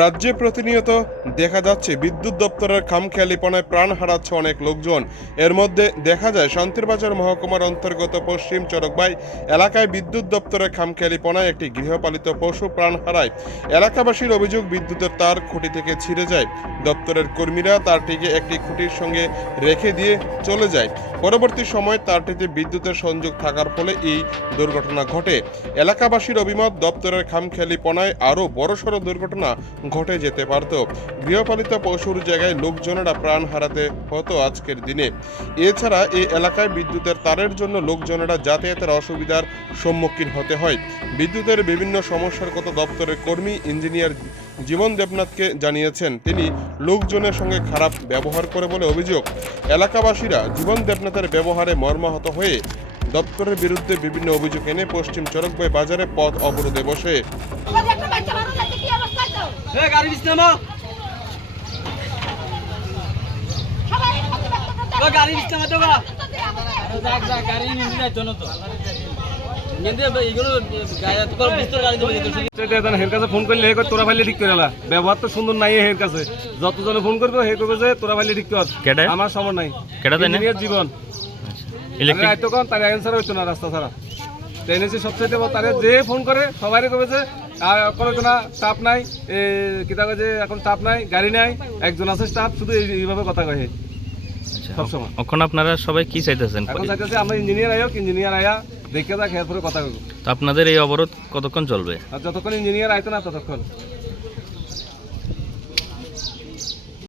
রাজ্যে প্রতিনিয়ত দেখা যাচ্ছে বিদ্যুৎ দপ্তরের খামখেয়ালিপনায় প্রাণ হারাচ্ছে অনেক লোকজন। এর মধ্যে দেখা যায় শান্তিরবাজার মহকুমার অন্তর্গত পশ্চিম চরকবাই এলাকায় বিদ্যুৎ দপ্তরের খামখেয়ালিপনায় একটি গৃহপালিত পশু প্রাণ হারায়। এলাকাবাসীর অভিযোগ, বিদ্যুতের তার খুঁটি থেকে ছিঁড়ে যায়। দপ্তরের কর্মীরা তারটিকে একটি খুঁটির সঙ্গে রেখে দিয়ে চলে যায়। পরবর্তী সময় তারটিতে বিদ্যুতের সংযোগ থাকার ফলে এই দুর্ঘটনা ঘটে। এলাকাবাসীর অভিমত, দপ্তরের খামখেয়ালিপনায় আরও বড়সড় দুর্ঘটনা ঘটে যেতে পারত। গৃহপালিত পশুর জায়গায় লোকজনেরা প্রাণ হারাতে হতো আজকের দিনে। এছাড়া এই এলাকায় বিদ্যুতের তারের জন্য লোকজনেরা যাতায়াতের অসুবিধার সম্মুখীন হতে হয়। বিদ্যুতের বিভিন্ন সমস্যার কথা দপ্তরের কর্মী ইঞ্জিনিয়ার জীবন দেবনাথকে জানিয়েছেন। তিনি লোকজনের সঙ্গে খারাপ ব্যবহার করে বলে অভিযোগ। এলাকাবাসীরা জীবন দেবনাথের ব্যবহারে মর্মাহত হয়ে দপ্তরের বিরুদ্ধে বিভিন্ন অভিযোগ এনে পশ্চিম চরকবাই বাজারে পথ অবরোধে বসে। গাড়ি গাড়ি তো যাক যাক গাড়ি নিয়ে জন্য তো। ফোন করলে হে তোরা ঠিক করে ব্যবহার তো সুন্দর নাই হের কাছে। যতজনে ফোন করবে হে করবে যে তোরা ফাইলে ঠিক কর? আমার সময় নাই। জীবন। ইলেকট্রিক আইতো কোন তার অ্যান্সার হইতো না রাস্তা ছাড়া। ট্রেনেছি সবচেয়ে বড় তারে যে ফোন করে সবাই কবে যে আর কোনো কোনো স্টাফ নাই। কিতা যে এখন স্টাফ নাই গাড়ি নাই একজন আছে স্টাফ শুধু এইভাবে কথা কয়ে সবসময় এখন আপনারা সবাই কি চাইতেছেন? এখন চাইতেছে আমরা ইঞ্জিনিয়ার আয়োক ইঞ্জিনিয়ার আয়া দেখে যাক এরপরে কথা কইব। তো আপনাদের এই অবরোধ কতক্ষণ চলবে? যতক্ষণ ইঞ্জিনিয়ার আইতো না ততক্ষণ।